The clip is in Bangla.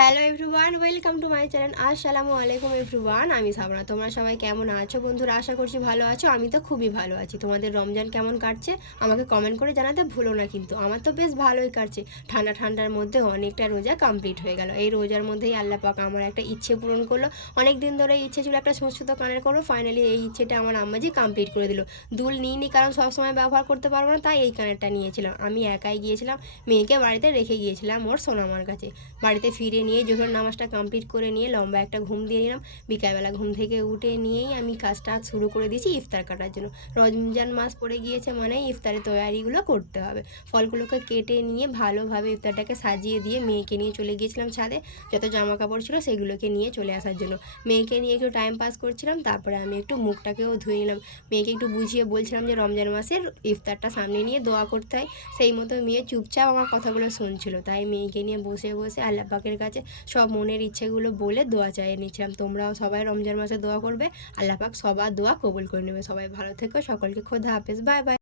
Hello everyone, welcome to my channel. আসসালামু আলাইকুম এভরিওয়ান, আমি সাবনা। তোমরা সবাই কেমন আছো বন্ধুরা? আশা করছি ভালো আছো। আমি তো খুবই ভালো আছি। তোমাদের রমজান কেমন কাটছে আমাকে কমেন্ট করে জানাতে ভুলো না কিন্তু। আমার তো বেশ ভালোই কাটছে। ঠান্ডার মধ্যে অনেকটা রোজা কমপ্লিট হয়ে গেল। এই রোজার মধ্যেই আল্লাহ পাক আমার একটা ইচ্ছে পূরণ করলো। অনেক দিন ধরে ইচ্ছে ছিল একটা সুস্থ কানের করবো, ফাইনালি এই ইচ্ছেটা আমার আম্মাজি কমপ্লিট করে দিল। দুল নিইনি কারণ সবসময় ব্যবহার করতে পারবো না, তাই এই কানেরটা নিয়েছিলাম। আমি একাই গিয়েছিলাম, মেয়েকে বাড়িতে রেখে গিয়েছিলাম ওর সোনামার কাছে। বাড়িতে ফিরে নিয়ে জোহর নামাজটা কমপ্লিট করে নিয়ে লম্বা একটা ঘুম দিয়ে নিলাম। বিকালবেলা ঘুম থেকে উঠে নিয়েই আমি কাজটা শুরু করে দিয়েছি ইফতার কাটার জন্য। রমজান মাস পড়ে গিয়েছে মানে ইফতারের তৈয়ারিগুলো করতে হবে। ফলগুলোকে কেটে নিয়ে ভালোভাবে ইফতারটাকে সাজিয়ে দিয়ে মেয়েকে নিয়ে চলে গিয়েছিলাম ছাদে। যত জামা কাপড় ছিল সেগুলোকে নিয়ে চলে আসার জন্য। মেয়েকে নিয়ে একটু টাইম পাস করছিলাম, তারপরে আমি একটু মুখটাকেও ধুয়ে নিলাম। মেয়েকে একটু বুঝিয়ে বলছিলাম যে রমজান মাসের ইফতারটা সামনে নিয়ে দোয়া করতে হয়। সেই মতো মেয়ে চুপচাপ আমার কথাগুলো শুনছিল, তাই মেয়েকে নিয়ে বসে বসে আল্লাহ পাকের কাছে সব মনের ইচ্ছেগুলো বলে দোয়া চাইয়ে নিচ্ছিলাম। তোমরাও সবাই রমজান মাসে দোয়া করবে, আল্লাহ পাক সবার দোয়া কবুল করে নেবে। সবাই ভালো থেকো, সকলকে খোদা হাফেজ, বাই বাই।